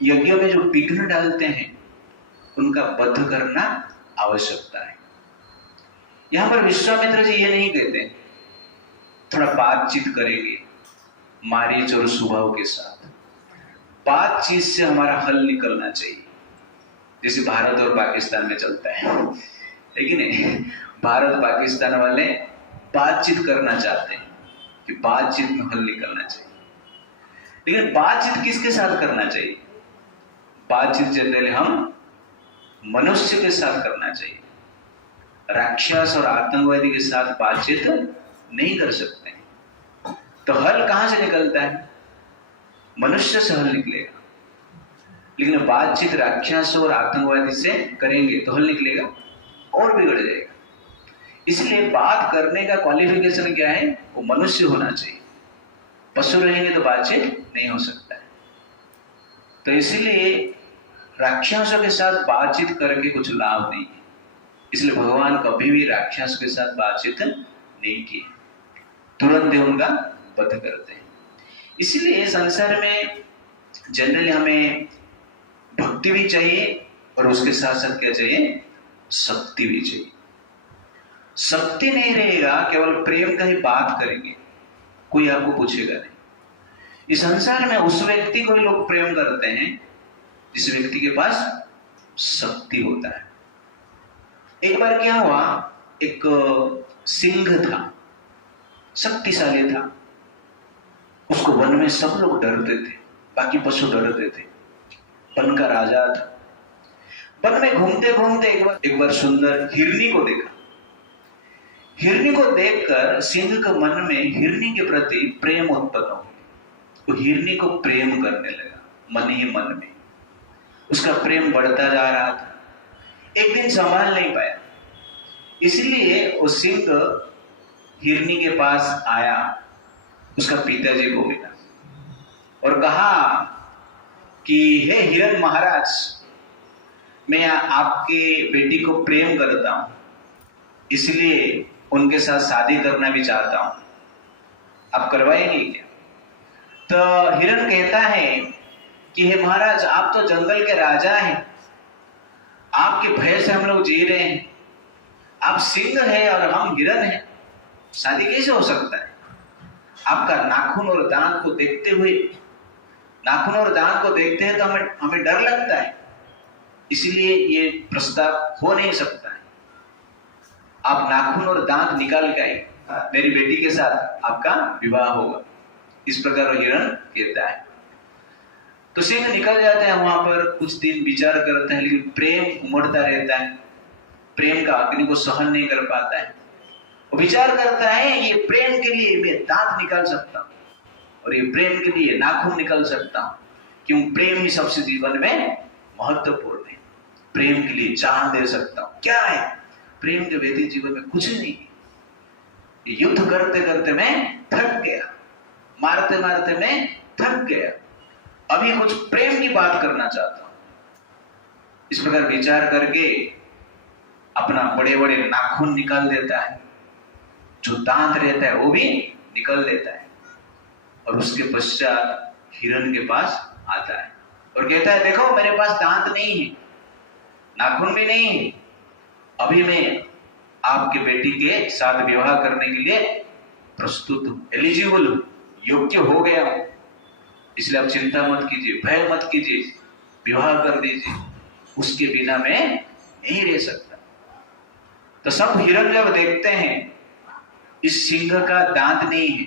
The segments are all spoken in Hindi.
यज्ञ में जो विघ्न डालते हैं उनका वध करना आवश्यकता है। यहां पर विश्वामित्र जी ये नहीं कहते थोड़ा बातचीत करेंगे मारीच और सुबाहु के साथ, बातचीत से हमारा हल निकलना चाहिए, जैसे भारत और पाकिस्तान में चलता है कि नहीं। भारत पाकिस्तान वाले बातचीत करना चाहते हैं कि बातचीत में हल निकलना चाहिए, लेकिन बातचीत किसके साथ करना चाहिए? बातचीत जनरली हम मनुष्य के साथ करना चाहिए। राक्षस और आतंकवादी के साथ बातचीत नहीं कर सकते। तो हल कहां से निकलता है? मनुष्य से हल निकलेगा। लेकिन बातचीत राक्षस और आतंकवादी से करेंगे तो हल निकलेगा और बिगड़ जाएगा। इसलिए बात करने का क्वालिफिकेशन क्या है? वो मनुष्य होना चाहिए। पशु रहेंगे तो बातचीत नहीं हो सकता है। तो इसलिए राक्षसों के साथ बातचीत करके कुछ लाभ नहीं है। इसलिए भगवान कभी भी राक्षस के साथ बातचीत नहीं की, तुरंत ही उनका वध करते हैं। इसलिए संसार में जनरली हमें भक्ति भी चाहिए और उसके साथ साथ क्या चाहिए? शक्ति भी चाहिए। शक्ति नहीं रहेगा, केवल प्रेम का ही बात करेंगे, कोई आपको पूछेगा नहीं। इस संसार में उस व्यक्ति को ही लोग प्रेम करते हैं जिस व्यक्ति के पास शक्ति होता है। एक बार क्या हुआ, एक सिंह था, शक्तिशाली था, उसको वन में सब लोग डरते थे, बाकी पशु डरते थे। वन का राजा था। वन में घूमते घूमते एक बार सुंदर हिरनी को देखा। हिरनी को देखकर सिंह के मन में हिरनी के प्रति प्रेम उत्पन्न हो गया। वो हिरनी को प्रेम करने लगा मन ही मन में। उसका प्रेम बढ़ता जा रहा था। एक दिन संभाल नहीं पाया, इसलिए वो सिंह हिरनी के पास आया, उसका पिताजी को मिला और कहा कि हे हिरण महाराज, मैं आपके बेटी को प्रेम करता हूं, इसलिए उनके साथ शादी करना भी चाहता हूं, आप करवाएंगे क्या? तो हिरण कहता है कि हे महाराज, आप तो जंगल के राजा हैं, आपके भय से हम लोग जी रहे हैं, आप सिंह हैं और हम हिरण हैं, शादी कैसे हो सकता है? आपका नाखून और दांत को देखते हैं तो हमें डर लगता है, इसलिए ये प्रस्ताव हो नहीं सकता है। आप नाखून और दांत निकाल के आए, मेरी बेटी के साथ आपका विवाह होगा, इस प्रकार हिरण कहता है। तो सिंह निकल जाता है, वहां पर कुछ दिन विचार करता है, लेकिन प्रेम उमड़ता रहता है, प्रेम का अग्नि को सहन नहीं कर पाता है। वो विचार करता है, ये प्रेम के लिए मैं दांत निकाल सकता हूं और ये प्रेम के लिए नाखून निकाल सकता हूं, क्यों? प्रेम ही सबसे जीवन में महत्वपूर्ण है। प्रेम के लिए जान दे सकता हूं। क्या है? प्रेम के व्यतीत जीवन में कुछ नहीं है। युद्ध करते करते मैं थक गया, मारते मारते मैं थक गया, अभी कुछ प्रेम की बात करना चाहता हूं। इस प्रकार विचार करके अपना बड़े बड़े नाखून निकाल देता है, जो दांत रहता है वो भी निकल देता है, और उसके पश्चात हिरण के पास आता है और कहता है, देखो मेरे पास दांत नहीं है, नाखून भी नहीं है, अभी मैं आपके बेटी के साथ विवाह करने के लिए प्रस्तुत हूं, एलिजिबल हूं, योग्य हो गया हूं, इसलिए आप चिंता मत कीजिए, भय मत कीजिए, विवाह कर दीजिए, उसके बिना मैं नहीं रह सकता। तो सब हिरण जब देखते हैं इस सिंह का दांत नहीं है,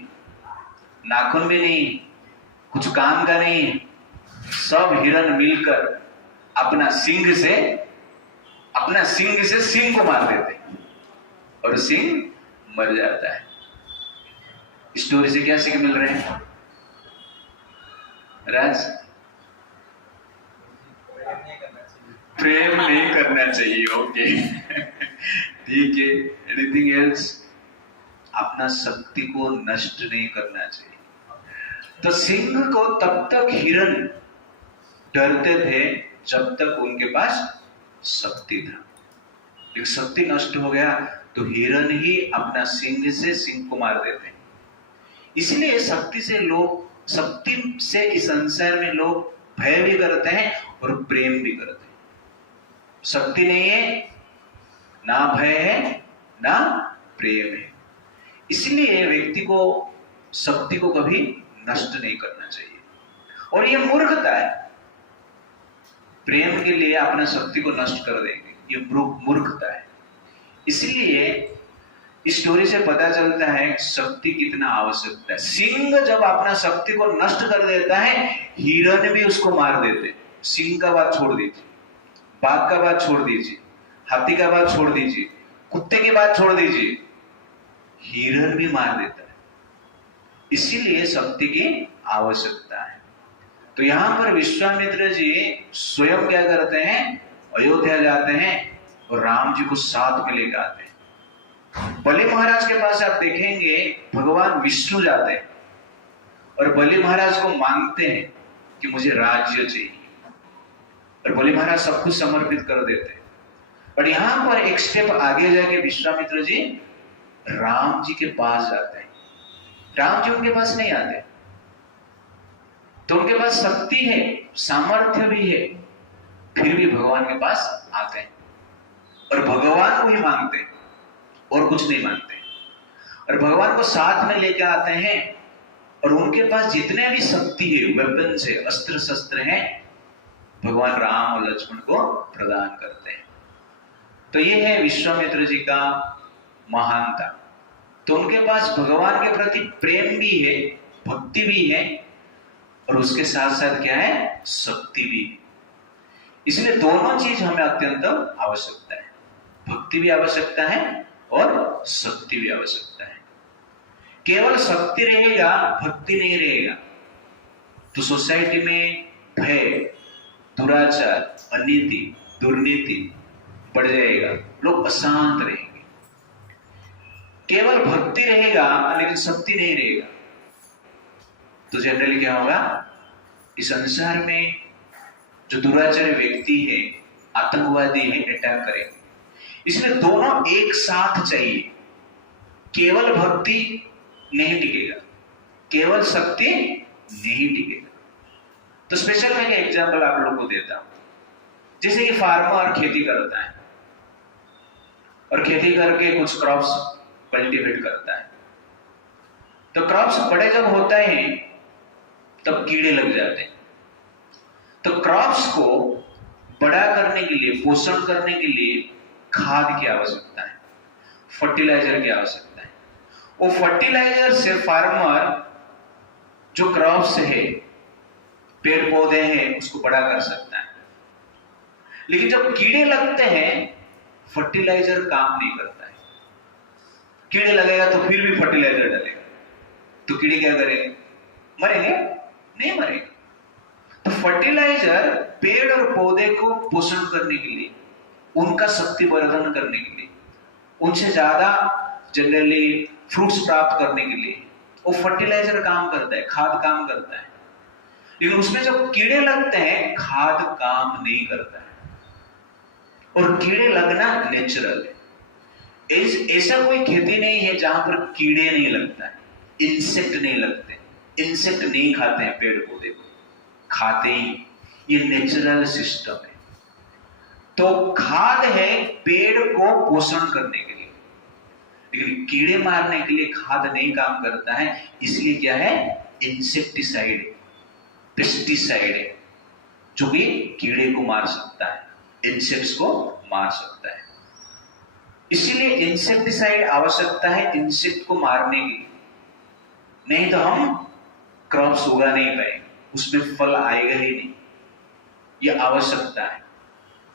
नाखून भी नहीं है, कुछ काम का नहीं है, सब हिरण मिलकर अपना सिंह से सिंह को मार देते हैं और सिंह मर जाता है। स्टोरी से क्या सीख मिल रहे हैं राज? प्रेम नहीं करना चाहिए। ओके, ठीक है। Anything else? अपना शक्ति को नष्ट नहीं करना चाहिए। तो सिंह को तब तक हिरण डरते थे जब तक उनके पास शक्ति था, लेकिन शक्ति नष्ट हो गया तो हिरण ही अपना सिंह से सिंह को मार देते हैं। इसलिए शक्ति से इस संसार में लोग भय भी करते हैं और प्रेम भी करते हैं। शक्ति नहीं है, ना भय है, ना प्रेम है। इसलिए व्यक्ति को शक्ति को कभी नष्ट नहीं करना चाहिए, और ये मूर्खता है। प्रेम के लिए अपना शक्ति को नष्ट कर देंगे, ये मूर्खता है। इसलिए इस स्टोरी से पता चलता है शक्ति कितना आवश्यकता है। सिंह जब अपना शक्ति को नष्ट कर देता है, हिरण भी उसको मार देते। सिंह का बात छोड़ दीजिए, बाघ का बात छोड़ दीजिए, हाथी का बात छोड़ दीजिए, कुत्ते की बात छोड़ दीजिए, हिरण भी मार देता है। इसीलिए शक्ति की आवश्यकता है। तो यहां पर विश्वामित्र जी स्वयं क्या करते हैं, अयोध्या जाते हैं और राम जी को साथ में लेकर आते हैं। बलि महाराज के पास आप देखेंगे भगवान विष्णु जाते हैं और बलि महाराज को मांगते हैं कि मुझे राज्य चाहिए, और बलि महाराज सब कुछ समर्पित कर देते हैं। और यहां पर एक स्टेप आगे जाके विश्वामित्र जी राम जी के पास जाते हैं। राम जी उनके पास नहीं आते, तो उनके पास शक्ति है, सामर्थ्य भी है, फिर भी भगवान के पास आते हैं और भगवान को ही मांगते हैं और कुछ नहीं मांगते। और भगवान को साथ में लेके आते हैं और उनके पास जितने भी शक्ति है, वेपन से, अस्त्र शस्त्र हैं, भगवान राम और लक्ष्मण को प्रदान करते हैं। तो ये है विश्वामित्र जी का महानता। तो उनके पास भगवान के प्रति प्रेम भी है, भक्ति भी है, और उसके साथ साथ क्या है, शक्ति भी है। इसलिए दोनों चीज हमें अत्यंत आवश्यकता है। भक्ति भी आवश्यकता है और शक्ति भी आवश्यकता है। केवल शक्ति रहेगा, भक्ति नहीं रहेगा, तो सोसाइटी में भय, दुराचार, अनीति, दुर्नीति बढ़ जाएगा, लोग अशांत रहेंगे। केवल भक्ति रहेगा लेकिन शक्ति नहीं रहेगा, तो जनरली क्या होगा, इस संसार में जो दुराचारी व्यक्ति है, आतंकवादी है, अटैक करेंगे। इसलिए दोनों एक साथ चाहिए। केवल भक्ति नहीं टिकेगा, केवल शक्ति नहीं टिकेगा। तो स्पेशल मैं एग्जांपल आप लोगों को देता हूं। जैसे कि फार्मर खेती करता है और खेती करके कुछ क्रॉप्स कल्टीवेट करता है, तो क्रॉप्स बड़े जब होते हैं तब कीड़े लग जाते हैं। तो क्रॉप्स को बड़ा करने के लिए, पोषण करने के लिए खाद की आवश्यकता है, फर्टिलाइजर की आवश्यकता है। वो फर्टिलाइजर से फार्मर जो क्रॉप्स है, पेड़ पौधे हैं, उसको बड़ा कर सकता है। लेकिन जब कीड़े लगते हैं, फर्टिलाइजर काम नहीं करता है। कीड़े लगेगा तो फिर भी फर्टिलाइजर डालेगा, तो कीड़े क्या करेंगे, मरेंगे? नहीं मरेंगे। तो फर्टिलाइजर पेड़ और पौधे को पोषण करने के लिए, उनका शक्ति वर्धन करने के लिए, उनसे ज्यादा जनरली फ्रूट्स प्राप्त करने के लिए वो फर्टिलाइजर काम करता है, खाद काम करता है। लेकिन उसमें जब कीड़े लगते हैं, खाद काम नहीं करता है। और कीड़े लगना नेचुरल है। ऐसा कोई खेती नहीं है जहां पर कीड़े नहीं लगता है, इंसेक्ट नहीं लगते। इंसेक्ट नहीं खाते हैं पेड़ पौधे को, खाते ही, ये नेचुरल सिस्टम है। तो खाद है पेड़ को पोषण करने के लिए, लेकिन कीड़े मारने के लिए खाद नहीं काम करता है। इसलिए क्या है, इंसेक्टिसाइड, पेस्टिसाइड है, जो कि कीड़े को मार सकता है, इंसेक्ट्स को मार सकता है। इसीलिए इंसेक्टिसाइड आवश्यकता है इंसेक्ट को मारने की, नहीं तो हम क्रॉप्स उगा नहीं पाएंगे, उसमें फल आएगा ही नहीं। यह आवश्यकता है।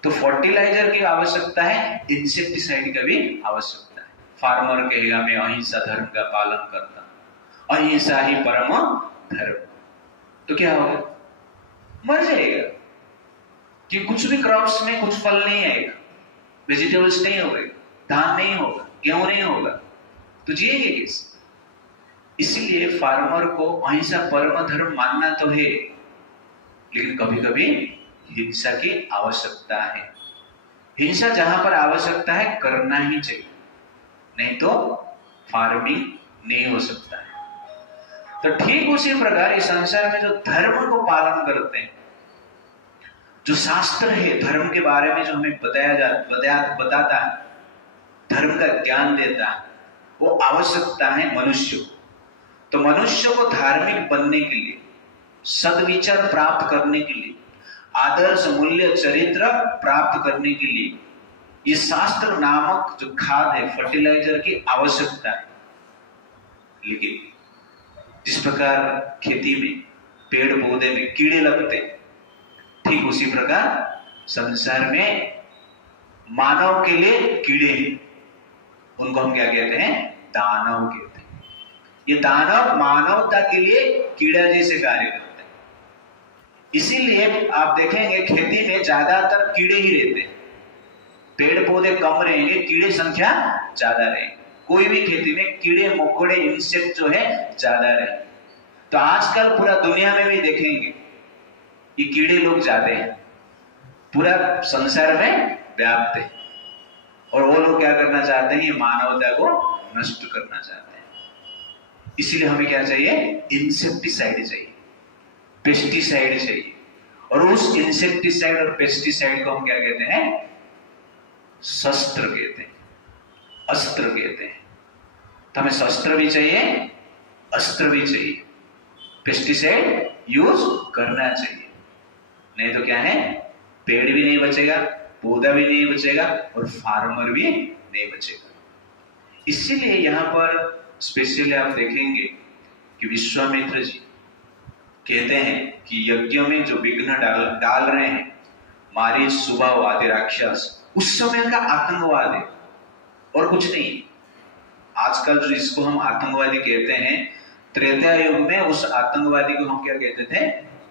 तो फर्टिलाइजर की आवश्यकता है, इंसेक्टिसाइड का भी आवश्यकता है। फार्मर कहेगा मैं अहिंसा धर्म का पालन करता हूं, अहिंसा ही परम धर्म, तो क्या होगा, मर जाएगा। कि कुछ भी क्रॉप्स में कुछ फल नहीं आएगा, वेजिटेबल्स नहीं होगा, धान नहीं होगा, गेहूं नहीं होगा, तो जिएंगे किस? इसीलिए फार्मर को अहिंसा परम धर्म मानना तो है, लेकिन कभी कभी हिंसा की आवश्यकता है। हिंसा जहां पर आवश्यकता है करना ही चाहिए, नहीं तो फार्मिंग नहीं हो सकता है। तो ठीक उसी प्रकार इस संसार में जो धर्म को पालन करते हैं, जो शास्त्र है धर्म के बारे में जो हमें बताता है, धर्म का ज्ञान देता है, वो आवश्यकता है मनुष्य को। तो मनुष्य को धार्मिक बनने के लिए, सद्विचार प्राप्त करने के लिए, आदर्श मूल्य चरित्र प्राप्त करने के लिए ये शास्त्र नामक जो खाद है, फर्टिलाइजर की आवश्यकता है। लेकिन जिस प्रकार खेती में, पेड़ पौधे में कीड़े लगते, ठीक उसी प्रकार संसार में मानव के लिए कीड़े हैं। उनको हम क्या कहते हैं? दानव कहते हैं। ये दानव मानवता के लिए कीड़ा जैसे कार्य करते हैं। इसीलिए आप देखेंगे खेती में ज्यादातर कीड़े ही रहते हैं। पेड़ पौधे कम रहेंगे, कीड़े संख्या ज्यादा रहेगी। कोई भी खेती में कीड़े मकोड़े इंसेक्ट जो है ज्यादा रहेंगे। तो आजकल पूरा दुनिया में भी देखेंगे ये कीड़े लोग ज्यादा हैं, पूरा संसार में व्याप्त है। और वो लोग क्या करना चाहते हैं? ये मानवता को नष्ट करना चाहते हैं। इसीलिए हमें क्या चाहिए? इंसेक्टिसाइड चाहिए, पेस्टिसाइड चाहिए। और उस इंसेक्टिसाइड और पेस्टिसाइड को हम क्या कहते हैं? शस्त्र कहते हैं, अस्त्र कहते हैं। तो हमें शस्त्र भी चाहिए, अस्त्र भी चाहिए, पेस्टिसाइड यूज करना चाहिए। नहीं तो क्या है? पेड़ भी नहीं बचेगा, पौधा भी नहीं बचेगा और फार्मर भी नहीं बचेगा। इसीलिए यहां पर स्पेशली आप देखेंगे कि विश्वामित्र जी कहते हैं कि यज्ञ में जो विघ्न डाल रहे हैं मारीच, सुबाहु आदि राक्षस, उस समय का आतंकवाद है और कुछ नहीं। आजकल जो इसको हम आतंकवादी कहते हैं, त्रेता युग में उस आतंकवादी को हम क्या कहते थे?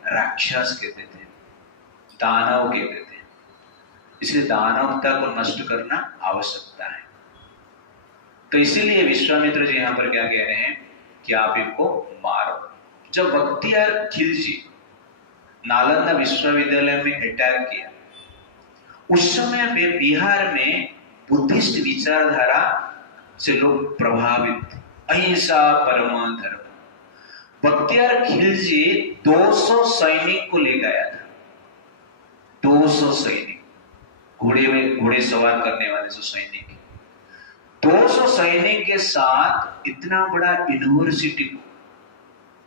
राक्षस कहते थे, दानव कहते थे। इसलिए दानवता को नष्ट करना आवश्यकता है। तो इसीलिए विश्वामित्र जी यहां पर क्या कह रहे हैं कि आप इनको मारो। जब बख्तियार खिलजी नालंदा विश्वविद्यालय में अटैक किया, उस समय में बिहार में बुद्धिस्ट विचारधारा से लोग प्रभावित, अहिंसा परम धर्म। बख्तियार खिलजी 200 सैनिक को ले गया था, 200 सैनिक, घोड़े सवार करने वाले जो सैनिक, 200 सैनिक के साथ इतना बड़ा यूनिवर्सिटी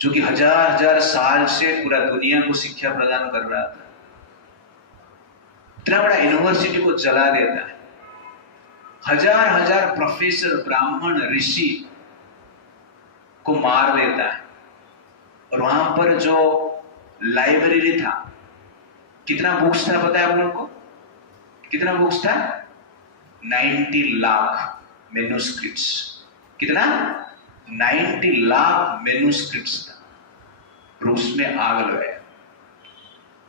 जो कि हजार साल से पूरा दुनिया को शिक्षा प्रदान कर रहा था, इतना बड़ा यूनिवर्सिटी को जला देता है। हजार प्रोफेसर, ब्राह्मण, ऋषि को मार देता है। और वहां पर जो लाइब्रेरी था, कितना बुक्स था पता है आप लोग को? कितना बुक्स था? 90 लाख मैन्युस्क्रिप्ट्स। कितना? 90 लाख मैन्युस्क्रिप्ट्स था। रूस में आग लगाया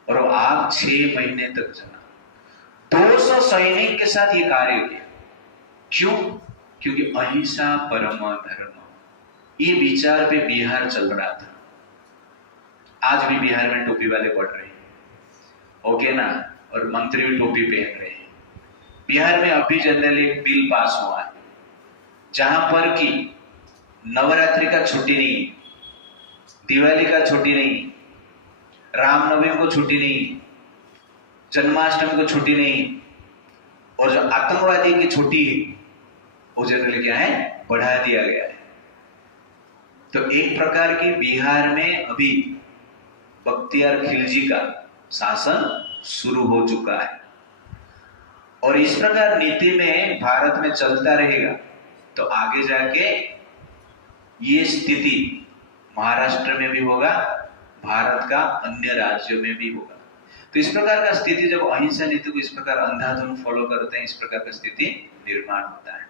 और वो आग 6 महीने तक चला। 200 सैनिक के साथ ये कार्य किया। क्यों? क्योंकि अहिंसा परम धर्म, ये विचार पे बिहार चल रहा था। आज भी बिहार में टोपी वाले बढ़ रहे हैं, ओके ना, और मंत्री भी टोपी पहन रहे हैं। बिहार में अभी जनरली एक बिल पास हुआ है जहां पर कि नवरात्रि का छुट्टी नहीं, दिवाली का छुट्टी नहीं, रामनवमी को छुट्टी नहीं, जन्माष्टमी को छुट्टी नहीं, और जो आतंकवादी की छुट्टी है वो जनरली क्या है? बढ़ा दिया गया है। तो एक प्रकार की बिहार में अभी बख्तियार खिलजी का शासन शुरू हो चुका है। और इस प्रकार नीति में भारत में चलता रहेगा तो आगे जाके ये स्थिति महाराष्ट्र में भी होगा, भारत का अन्य राज्यों में भी होगा। तो इस प्रकार का स्थिति, जब अहिंसा नीति को इस प्रकार अंधाधुंध फॉलो करते हैं, इस प्रकार का स्थिति निर्माण होता है।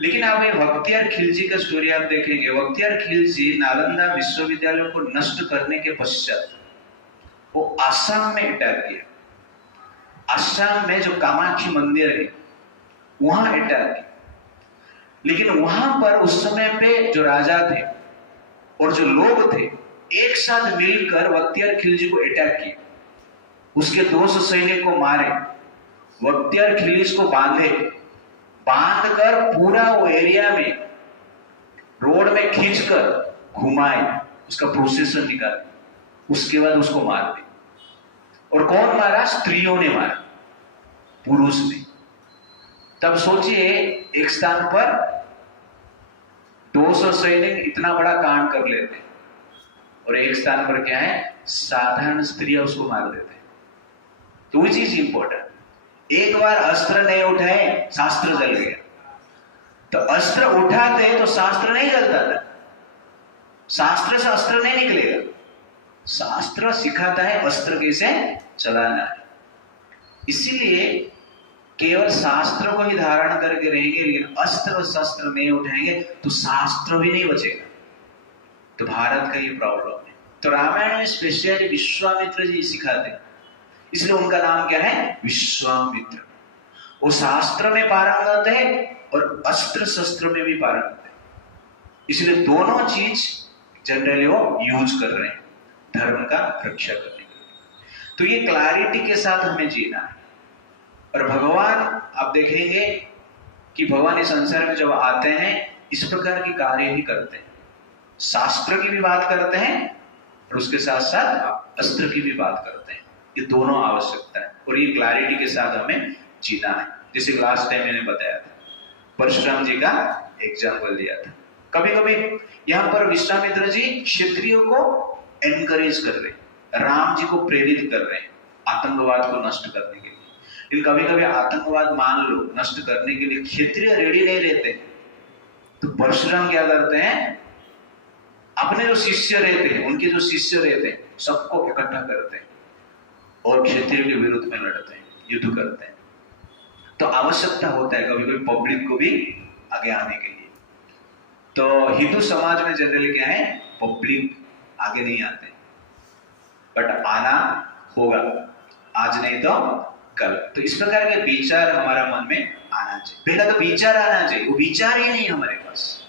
लेकिन आप ये बख्तियार खिलजी का स्टोरी आप देखेंगे। बख्तियार खिलजी नालंदा विश्वविद्यालय को नष्ट करने के पश्चात वो आसाम में अटैक किया। आसाम में जो कामाख्या मंदिर है वहां अटैक किया। लेकिन वहां पर उस समय पे जो राजा थे और जो लोग थे एक साथ मिलकर बख्तियार खिलजी को अटैक किया। उसके 200 सैनिक को मारे, बख्तियार खिलजी को बांधकर पूरा वो एरिया में रोड में खींचकर घुमाए, उसका प्रोसेसर निकाले, उसके बाद उसको मार दे। और कौन मारा? स्त्रियों ने मारा, पुरुष ने। तब सोचिए, एक स्थान पर 200 सैनिक इतना बड़ा कांड कर लेते और एक स्थान पर क्या है, साधारण स्त्रियां उसको मार देते। तो वो चीज इंपॉर्टेंट। एक बार अस्त्र नहीं उठाए, शास्त्र जल गया। तो अस्त्र उठाते तो शास्त्र नहीं जलता था, शास्त्र से अस्त्र नहीं निकलेगा। शास्त्र सिखाता है अस्त्र कैसे चलाना है। इसीलिए केवल शास्त्र को ही धारण करके रहेंगे, लेकिन अस्त्र शस्त्र नहीं उठाएंगे तो शास्त्र भी नहीं बचेगा। तो भारत का ये प्रॉब्लम है। तो रामायण में स्पेशली विश्वामित्र जी सिखाते हैं, इसलिए उनका नाम क्या है? विश्वामित्र। वो शास्त्र में पारंगत है और अस्त्र शस्त्र में भी पारंगत है, इसलिए दोनों चीज जनरली वो यूज कर रहे हैं धर्म का रक्षा करने के लिए। तो ये क्लैरिटी के साथ हमें जीना है। और भगवान आप देखेंगे कि भगवान इस संसार में जब आते हैं इस प्रकार की कार्य ही करते हैं, शास्त्र की भी बात करते हैं और उसके साथ साथ अस्त्र की भी बात करते हैं। ये दोनों आवश्यकता है और ये क्लैरिटी के साथ हमें जीना है। जैसे लास्ट टाइम मैंने बताया था, परशुराम जी का एग्जाम्पल दिया था। कभी कभी यहाँ पर विश्वामित्र जी क्षत्रियों को एनकरेज कर रहे हैं, राम जी को प्रेरित कर रहे हैं आतंकवाद को नष्ट करने के लिए। लेकिन कभी कभी आतंकवाद मान लो नष्ट करने के लिए क्षत्रिय रेडी नहीं रहते, तो परशुराम क्या करते हैं, अपने जो शिष्य रहते हैं, उनके जो शिष्य रहते हैं, सबको इकट्ठा करते हैं और क्षत्रिय के विरुद्ध में लड़ते हैं, युद्ध करते हैं। तो आवश्यकता होता है कभी कभी पब्लिक को भी आगे आने के लिए। तो हिंदू समाज में जनरली क्या है, पब्लिक आगे नहीं आते, बट आना होगा, आज नहीं तो कल। तो इस प्रकार के विचार हमारा मन में आना चाहिए। पहला तो विचार आना चाहिए, वो विचार ही नहीं हमारे पास।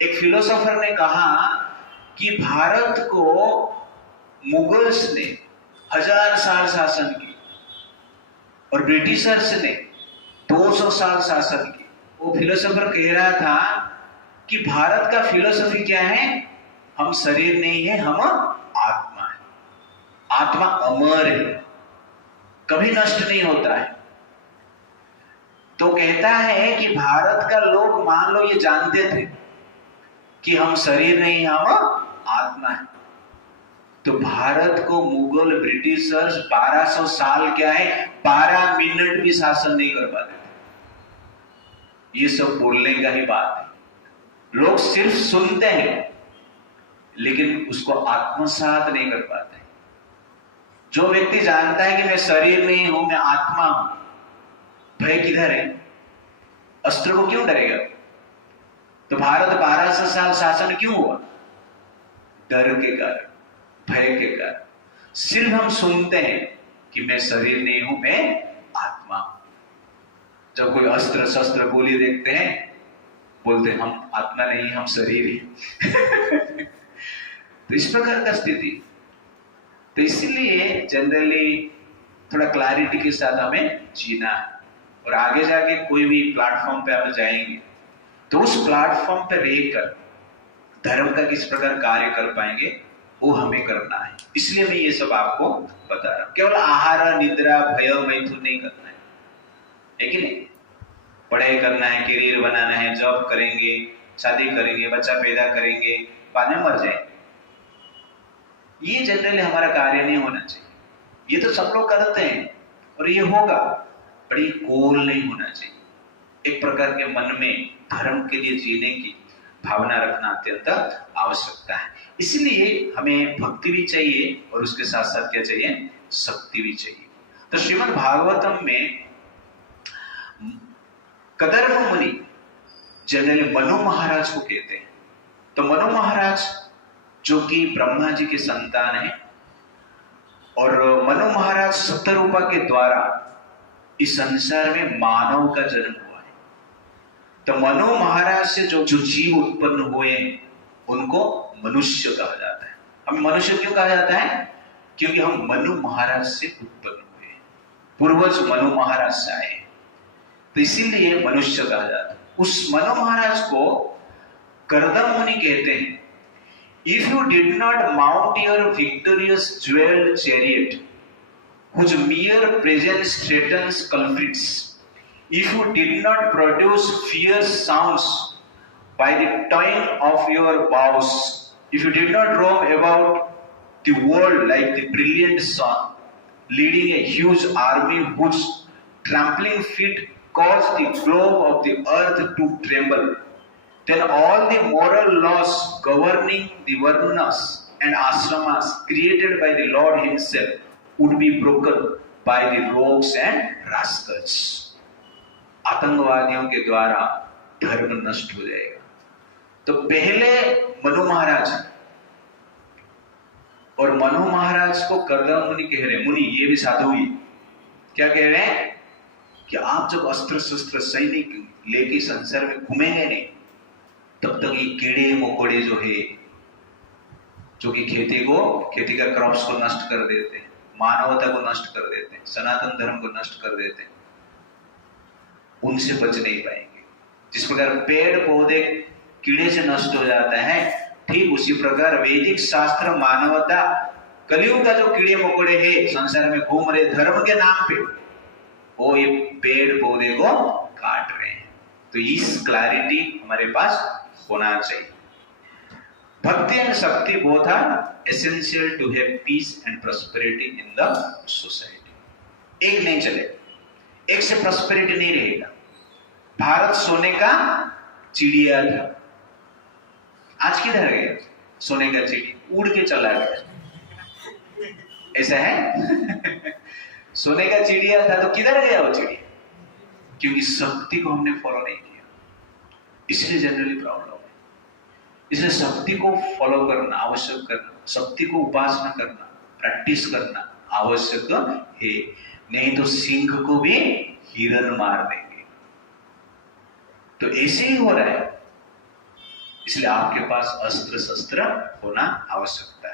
एक फिलोसोफर ने कहा कि भारत को मुगल्स ने 1000 साल शासन की और ब्रिटिशर्स ने 200 साल शासन की। वो फिलोसोफर कह रहा था कि भारत का फिलोसफी क्या है, हम शरीर नहीं है, हम आत्मा है। आत्मा अमर है, कभी नष्ट नहीं होता है। तो कहता है कि भारत का लोग मान लो ये जानते थे कि हम शरीर नहीं, हम आत्मा है। तो भारत को मुगल ब्रिटिशर्स 1200 साल क्या है, 12 मिनट भी शासन नहीं कर पाते थे। ये सब बोलने का ही बात है। लोग सिर्फ सुनते हैं लेकिन उसको आत्मसात नहीं कर पाते। जो व्यक्ति जानता है कि मैं शरीर नहीं हूं, मैं आत्मा हूं, भय किधर है? अस्त्र को क्यों डरेगा? तो भारत 1200 साल शासन क्यों हुआ? डर के कारण, भय के कारण। सिर्फ हम सुनते हैं कि मैं शरीर नहीं हूं, मैं आत्मा हूं। जब कोई अस्त्र शस्त्र गोली देखते हैं, बोलते हैं हम आत्मा नहीं, हम शरीर ही। तो इस प्रकार का स्थिति। तो इसलिए जनरली थोड़ा क्लैरिटी के साथ हमें जीना है। और आगे जाके कोई भी प्लेटफॉर्म पे आप जाएंगे तो उस प्लेटफॉर्म पे रहकर धर्म का किस प्रकार कार्य कर पाएंगे वो हमें करना है। इसलिए मैं ये सब आपको बता रहा हूं। केवल आहार निद्रा भय मैथुन नहीं करना है, लेकिन पढ़ाई करना है, करियर बनाना है, जॉब करेंगे, शादी करेंगे, बच्चा पैदा करेंगे, बाद में मर जाएंगे। ये जनरली हमारा कार्य नहीं होना चाहिए। ये तो सब लोग करते हैं और ये होगा, पर ये गोल नहीं होना चाहिए। एक प्रकार के मन में धर्म के लिए जीने की भावना रखना अत्यंत आवश्यकता है। इसलिए हमें भक्ति भी चाहिए और उसके साथ साथ क्या चाहिए, शक्ति भी चाहिए। तो श्रीमद् भागवतम में कदर्म मुनि जनरली मनु महाराज को कहते हैं। तो मनु महाराज जो कि ब्रह्मा जी के संतान है, और मनु महाराज सत्यरूपा के द्वारा इस संसार में मानव का जन्म हुआ है। तो मनु महाराज से जो जीव उत्पन्न हुए हैं उनको मनुष्य कहा जाता है। हमें मनुष्य क्यों कहा जाता है? क्योंकि हम मनु महाराज से उत्पन्न हुए हैं, पूर्वज मनु महाराज से आए हैं, तो इसीलिए मनुष्य कहा जाता है। उस मनु महाराज को कर्दम मुनि कहते हैं। If you did not mount your victorious jeweled chariot whose mere presence threatens culprits. If you did not produce fierce sounds by the toying of your bows, if you did not roam about the world like the brilliant sun, leading a huge army whose trampling feet cause the globe of the earth to tremble, then all the moral laws governing the varnas and ashramas created by the Lord himself would be broken by the rogues and rascals. आतंकवादियों के द्वारा धर्म नष्ट हो जाएगा। तो पहले मनु महाराज, और मनु महाराज को करदम मुनि कह रहे, मुनि ये भी साधु ही क्या कह रहे हैं कि आप जब अस्त्र शस्त्र सैनिक लेके संसार में घूमेंगे नहीं, तब तक ये कीड़े मकोड़े जो है, जो कि खेती का क्रॉप्स को नष्ट कर देते हैं, मानवता को नष्ट कर देते हैं, सनातन धर्म को नष्ट कर देते हैं, उनसे बच नहीं पाएंगे। जिस प्रकार पेड़ पौधे कीड़े से नष्ट हो जाता है, ठीक उसी प्रकार वैदिक शास्त्र मानवता कलयुग का जो कीड़े मकोड़े है संसार में घूम रहे धर्म के नाम पे, वो ये पेड़ पौधे को काट रहे हैं। तो इस क्लैरिटी हमारे पास होना चाहिए। भक्ति एंड शक्ति both are essential to have peace and prosperity in the society. एक नहीं चले, एक से प्रॉस्पेरिटी नहीं रहेगा। भारत सोने का चिड़िया था, आज किधर गया सोने का चिड़िया? उड़ के चला गया। ऐसा है सोने का चिड़िया था तो किधर गया वो चिड़िया? क्योंकि शक्ति को हमने फॉलो नहीं किया, इसलिए जनरली प्रॉब्लम है। इसलिए शक्ति को फॉलो करना आवश्यक, करना शक्ति को उपासना करना, प्रैक्टिस करना आवश्यक है। नहीं तो सिंह को भी हिरन मार देंगे। तो ऐसे ही हो रहा है, इसलिए आपके पास अस्त्र शस्त्र होना आवश्यकता है।